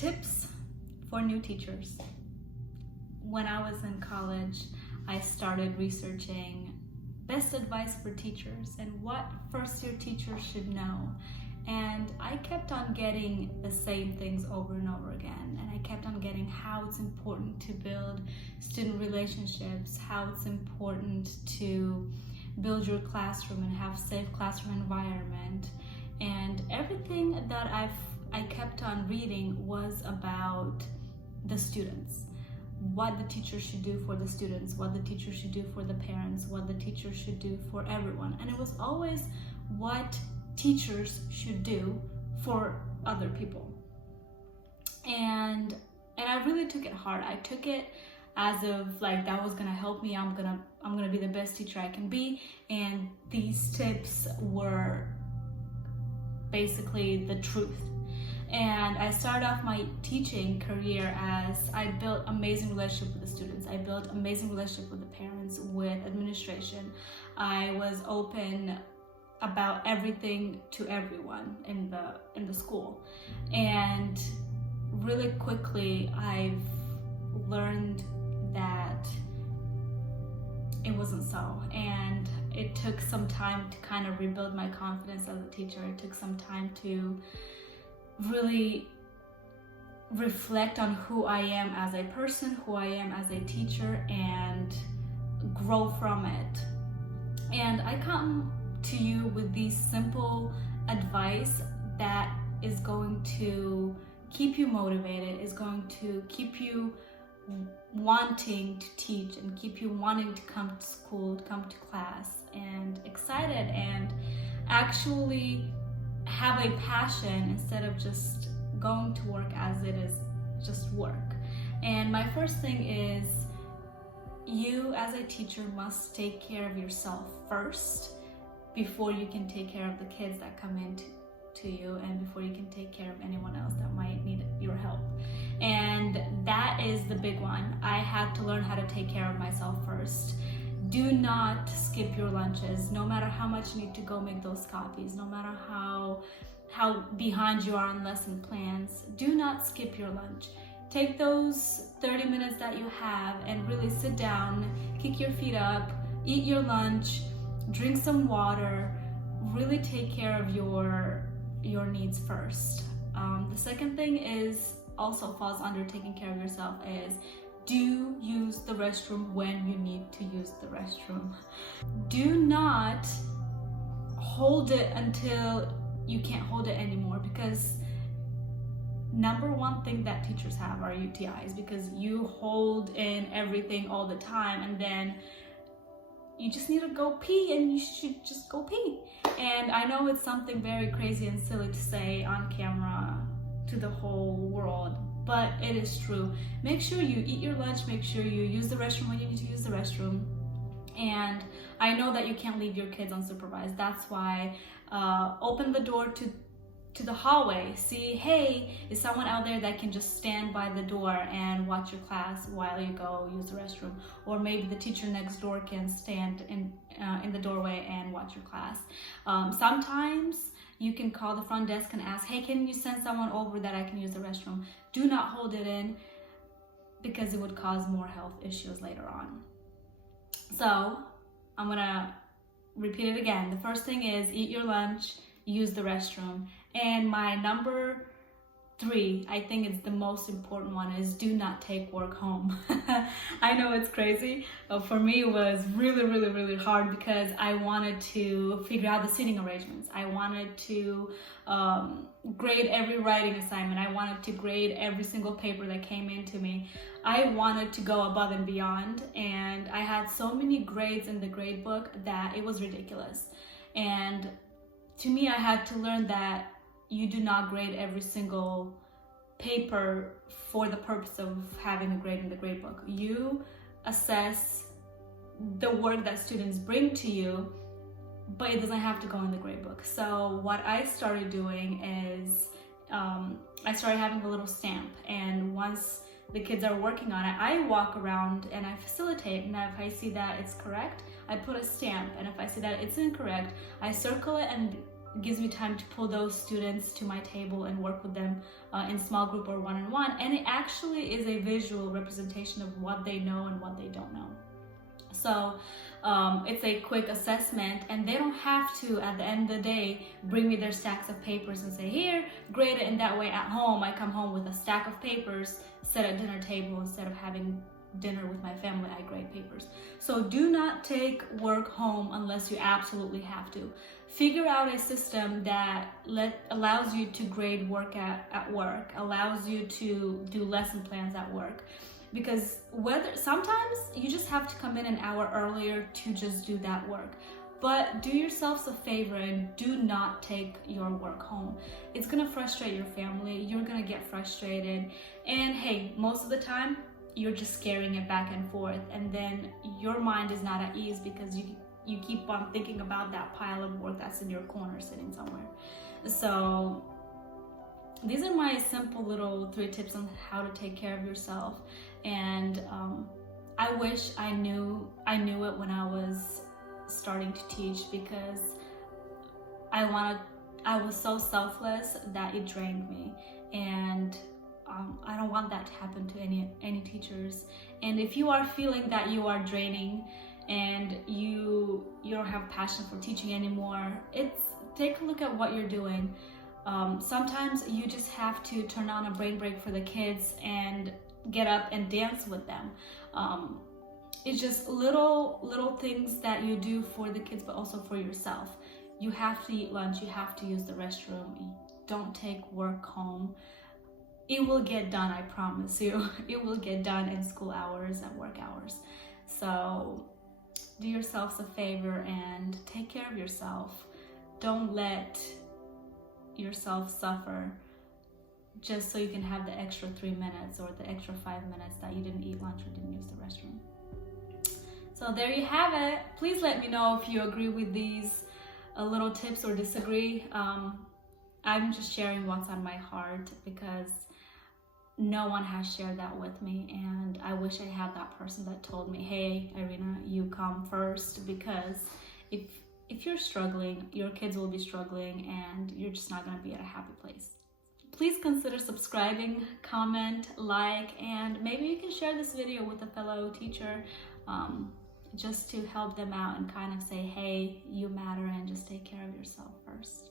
Tips for new teachers. When I was in college, I started researching best advice for teachers and what first-year teachers should know. And I kept on getting the same things over and over again. And I kept on getting how it's important to build student relationships, how it's important to build your classroom and have safe classroom environment. And everything that I kept on reading was about the students. What the teacher should do for the students, what the teacher should do for the parents, what the teacher should do for everyone. And it was always what teachers should do for other people. And I really took it hard. I took it as if like that was gonna help me. I'm gonna be the best teacher I can be. And these tips were basically the truth. And I started off my teaching career as I built amazing relationship with the students. I built amazing relationship with the parents, with administration. I was open about everything to everyone in the school. And really quickly, I've learned that it wasn't so. And it took some time to kind of rebuild my confidence as a teacher. It took some time to really reflect on who I am as a person, who I am as a teacher, and grow from it. And I come to you with these simple advice that is going to keep you motivated, is going to keep you wanting to teach and keep you wanting to come to school, to come to class, and excited and actually have a passion instead of just going to work as it is just work. And my first thing is, you as a teacher must take care of yourself first before you can take care of the kids that come in to you, and before you can take care of anyone else that might need your help. And that is the big one. I had to learn how to take care of myself first. Do not skip your lunches, no matter how much you need to go make those copies, no matter how behind you are on lesson plans. Do not skip your lunch. Take those 30 minutes that you have and really sit down, kick your feet up, eat your lunch, drink some water, really take care of your needs first. The second thing is also falls under taking care of yourself is do use the restroom when you need to use the restroom. Do not hold it until you can't hold it anymore, because number one thing that teachers have are UTIs, because you hold in everything all the time and then you just need to go pee and you should just go pee. And I know it's something very crazy and silly to say on camera to the whole world, but it is true. Make sure you eat your lunch, make sure you use the restroom when you need to use the restroom. And I know that you can't leave your kids unsupervised. That's why open the door to the hallway. See, hey, is someone out there that can just stand by the door and watch your class while you go use the restroom? Or maybe the teacher next door can stand in the doorway and watch your class. Sometimes you can call the front desk and ask, hey, can you send someone over that I can use the restroom? Do not hold it in, because it would cause more health issues later on. So I'm gonna repeat it again. The first thing is eat your lunch, use the restroom. And my number 3, I think it's the most important one, is do not take work home. I know it's crazy. For me, it was really, really, really hard because I wanted to figure out the seating arrangements. I wanted to grade every writing assignment. I wanted to grade every single paper that came into me. I wanted to go above and beyond, and I had so many grades in the grade book that it was ridiculous. And to me, I had to learn that you do not grade every single paper for the purpose of having a grade in the grade book. You assess the work that students bring to you, but it doesn't have to go in the grade book. So what I started doing is I started having a little stamp, and once the kids are working on it, I walk around and I facilitate, and if I see that it's correct, I put a stamp, and if I see that it's incorrect, I circle it and It gives me time to pull those students to my table and work with them in small group or one-on-one. And it actually is a visual representation of what they know and what they don't know. So it's a quick assessment, and they don't have to, at the end of the day, bring me their stacks of papers and say, here, grade it. And that way at home, I come home with a stack of papers, sit at dinner table instead of having dinner with my family, I grade papers. So do not take work home unless you absolutely have to. Figure out a system that allows you to grade work at work, allows you to do lesson plans at work. Because sometimes you just have to come in an hour earlier to just do that work. But do yourselves a favor and do not take your work home. It's gonna frustrate your family, you're gonna get frustrated, and hey, most of the time, you're just carrying it back and forth, and then your mind is not at ease because you keep on thinking about that pile of work that's in your corner sitting somewhere. So these are my simple little 3 tips on how to take care of yourself. And I wish I knew it when I was starting to teach, because I was so selfless that it drained me, and I don't want that to happen to any teachers. And if you are feeling that you are draining and you don't have passion for teaching anymore, take a look at what you're doing. Sometimes you just have to turn on a brain break for the kids and get up and dance with them. It's just little things that you do for the kids, but also for yourself. You have to eat lunch, you have to use the restroom. Don't take work home. It will get done, I promise you. It will get done in school hours and work hours. So do yourselves a favor and take care of yourself. Don't let yourself suffer just so you can have the extra 3 minutes or the extra 5 minutes that you didn't eat lunch or didn't use the restroom. So there you have it. Please let me know if you agree with these little tips or disagree. I'm just sharing what's on my heart because no one has shared that with me, and I wish I had that person that told me, hey, Irina, you come first, because if you're struggling, your kids will be struggling, and you're just not going to be at a happy place. Please consider subscribing, comment, like, and maybe you can share this video with a fellow teacher just to help them out and kind of say, hey, you matter, and just take care of yourself first.